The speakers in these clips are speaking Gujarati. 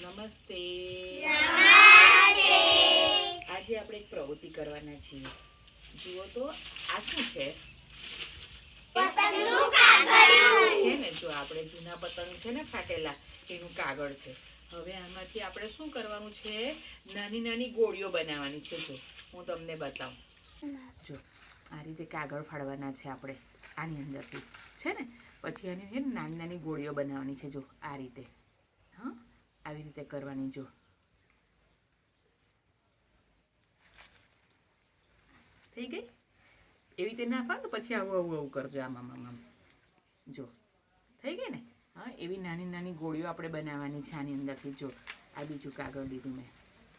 નમસ્તે. આજે આપણે એક પ્રવૃત્તિ કરવાના છીએ. જુઓ તો આ શું છે? છે ને જો આપણે જૂના પતંગ છે ને ફાટેલા એનું કાગળ છે. હવે આમાંથી આપણે શું કરવાનું છે? નાની નાની ગોળીઓ બનાવવાની છે. જો હું તમને બતાવું. જો આ રીતે કાગળ ફાડવાના છે આપણે આની અંદરથી. છે ને? પછી આની ને નાની નાની ગોળીઓ બનાવવાની છે. જો આ રીતે. આવી રીતે કરવાની જો. થઈ ગઈ? એવી રીતે ના પાડો, પછી આવું આવું આવું કરજો આમ આમ જો. થઈ ગઈ ને? હા, એવી નાની નાની ગોળીઓ આપણે બનાવવાની છે આની અંદરથી. જો, આ બીજું કાગળ લીધું મેં.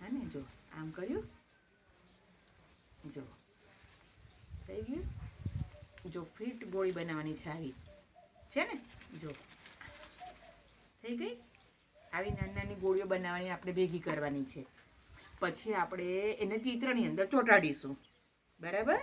હા ને, જો, આમ કર્યું. જો. થઈ ગયું? જો, ફિટ ગોળી બનાવવાની છે આવી. છે ને? જો. થઈ ગઈ? આવી નાની નાની ગોળીઓ બનાવવાની આપણે ભેગી કરવાની છે. પછી આપણે એને ચિત્રની અંદર ચોંટાડીશું. બરાબર?